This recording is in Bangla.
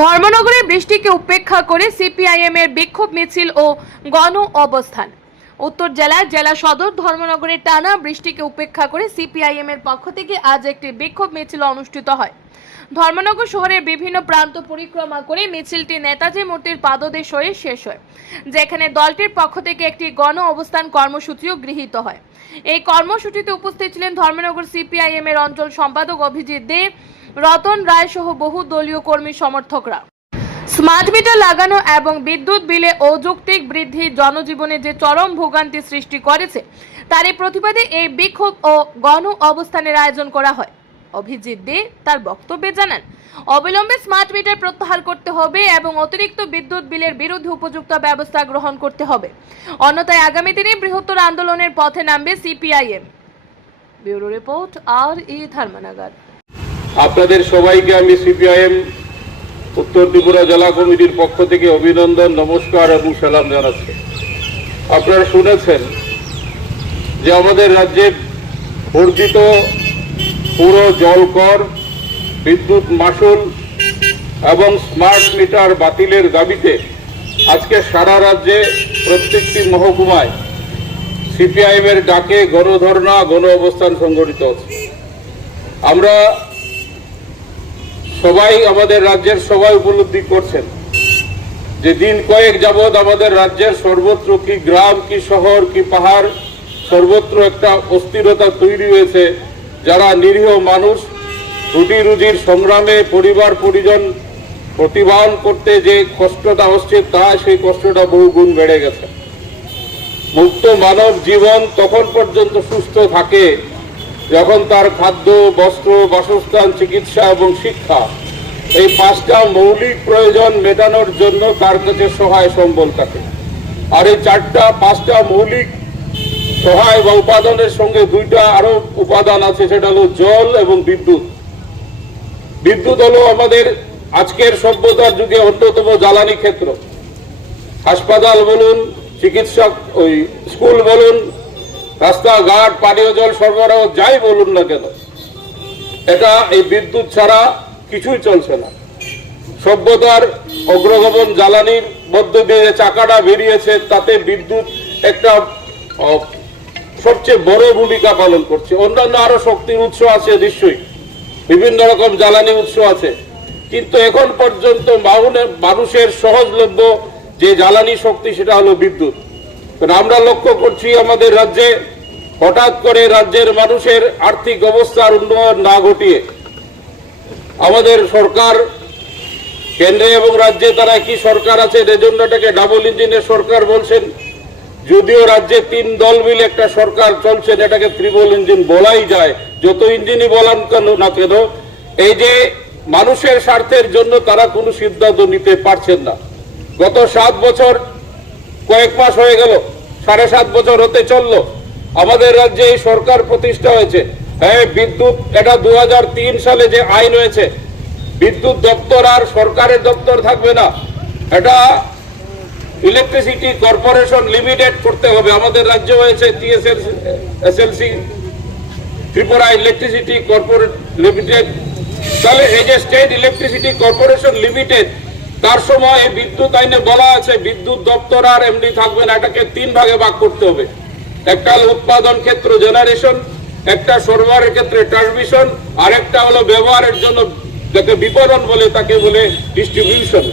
ধর্মনগরে বৃষ্টিকে উপেক্ষা করে সিপিআইএম এর বিক্ষোভ মিছিল ও গণ অবস্থান। উত্তর জেলায় জেলা সদর ধর্মনগরে টানা বৃষ্টিকে উপেক্ষা করে সিপিআইএম এর পক্ষ থেকে আজ একটি বিক্ষোভ মিছিল অনুষ্ঠিত হয়। ধর্মনগর শহরের বিভিন্ন প্রান্ত পরিক্রমা করে মিছিলটি নেতাজি মূর্তির পাদদেশ হয়ে শেষ হয়, যেখানে দলটির পক্ষ থেকে একটি গণ অবস্থান কর্মসূচিও গৃহীত হয়। এই কর্মসূচিতে উপস্থিত ছিলেন ধর্মনগর সিপিআইএম এর অঞ্চল সম্পাদক অভিজিৎ দে রতন রায় সহ বহু দলীয় কর্মী সমর্থকরা। স্মার্ট মিটার লাগানো এবং বিদ্যুৎ বিলে অযৌক্তিক বৃদ্ধি, জনজীবনে যে চরম ভোগান্তি সৃষ্টি করেছে তারই প্রতিবাদে এই বিক্ষোভ ও গণ অবস্থানের আয়োজন করা হয়। অভিজিৎ দে তার বক্তব্যে জানান, অবিলম্বে স্মার্ট মিটার প্রত্যাহার করতে হবে এবং অতিরিক্ত বিদ্যুৎ বিলের বিরুদ্ধে উপযুক্ত ব্যবস্থা গ্রহণ করতে হবে। অন্যথায় আগামী দিনে বৃহত্তর আন্দোলনের পথে নামবে সিপিআইএম। ব্যুরো রিপোর্ট, আর ই ধর্মনগর আপনাদের সবাইকে আমি সিপিআইএম, উত্তর ত্রিপুরা জেলা কমিটির পক্ষ থেকে অভিনন্দন, নমস্কার এবং সালাম জানাচ্ছি। আপনারা শুনেছেন যে আমাদের রাজ্যে বর্ধিত পুরো জলকর, বিদ্যুৎ মাসুল এবং স্মার্ট মিটার বাতিলের দাবিতে আজকে সারা রাজ্যে প্রত্যেকটি মহকুমায় সিপিআইএমের ডাকে গণধর্ণা গণ অবস্থান সংগঠিত হচ্ছে। আমরা সবাই আমাদের রাজ্যের সবাই উপলব্ধি করছেন যে দিন কয়েক যাবৎ আমাদের রাজ্যের সর্বত্র কি গ্রাম, কি শহর, কি পাহাড়, সর্বত্র একটা অস্থিরতা তৈরি হয়েছে। যারা নিরীহ মানুষ রুটি রুজির সংগ্রামে পরিবার, পরিজন প্রতিবাহন করতে যে কষ্টটা হচ্ছে, তা সেই কষ্টটা বহু গুণ বেড়ে গেছে। মুক্ত মানব জীবন তখন পর্যন্ত সুস্থ থাকে। যখন তার খাদ্য, বস্ত্র, বাসস্থান, চিকিৎসা এবং শিক্ষা এই পাঁচটা মৌলিক প্রয়োজন মেটানোর জন্য তার কাছে সহায় সম্বল থাকে। আর এই চারটা, পাঁচটা মৌলিক সহায় বা উপাদানের সঙ্গে দুইটা আরও উপাদান আছে, সেটা হলো জল এবং বিদ্যুৎ। বিদ্যুৎ হলো আমাদের আজকের সভ্যতার যুগে অন্যতম জ্বালানি ক্ষেত্র। হাসপাতাল বলুন, চিকিৎসক, ওই স্কুল বলুন রাস্তাঘাট, পানীয় জল সরবরাহ যাই বলুন না কেন, এটা এই বিদ্যুৎ ছাড়া কিছুই চলছে না। সভ্যতার অগ্রগমন জ্বালানির মধ্য দিয়ে চাকাটা বেরিয়েছে, তাতে বিদ্যুৎ একটা সবচেয়ে বড় ভূমিকা পালন করছে। অন্যান্য আরও শক্তির উৎস আছে নিশ্চয়ই, বিভিন্ন রকম জ্বালানি উৎস আছে। কিন্তু এখন পর্যন্ত মানুষের সহজলভ্য যে জ্বালানি শক্তি, সেটা হলো বিদ্যুৎ। আমরা লক্ষ্য করছি আমাদের রাজ্যে হঠাৎ করে রাজ্যের মানুষের আর্থিক অবস্থার উন্নয়ন না ঘটিয়ে আমাদের সরকার, কেন্দ্রে এবং রাজ্যে তারা কি সরকার আছে এজন্যটাকে ডাবল ইঞ্জিনের সরকার বলছেন। যদিও রাজ্যে তিন দল মিলে একটা সরকার চলছে, এটাকে ত্রিবল ইঞ্জিন বলাই যায়। যত ইঞ্জিনই বলান কেন না কেন, এই যে মানুষের স্বার্থের জন্য তারা কোনো সিদ্ধান্ত নিতে পারছেন না। গত সাত বছর কয়েক মাস হয়ে গেল, সাড়ে সাত বছর হতে চলল। আমাদের রাজ্যে এই সরকার প্রতিষ্ঠা হয়েছে। হ্যাঁ বিদ্যুৎ, এটা দুহাজার তিন সালে যে আইন হয়েছে, বিদ্যুৎ দপ্তর আর সরকারের দপ্তর থাকবে না। এটা ইলেকট্রিসিটি কর্পোরেশন লিমিটেড করতে হবে। আমাদের রাজ্য হয়েছে TSL SLC, Tripura electricity corporate limited. তাহলে এই যে স্টেট ইলেকট্রিসিটি কর্পোরেশন লিমিটেড তার সময় এই বিদ্যুৎ আইনে বলা আছে, বিদ্যুৎ দপ্তর আর এমনি থাকবে না, এটাকে তিন ভাগে ভাগ করতে হবে। একটা হলো উৎপাদন ক্ষেত্র জেনারেশন একটা সরবরাহের ক্ষেত্রে ট্রান্সমিশন আর একটা হলো ব্যবহারের জন্য যাকে বিপণন বলে তাকে বলে ডিস্ট্রিবিউশন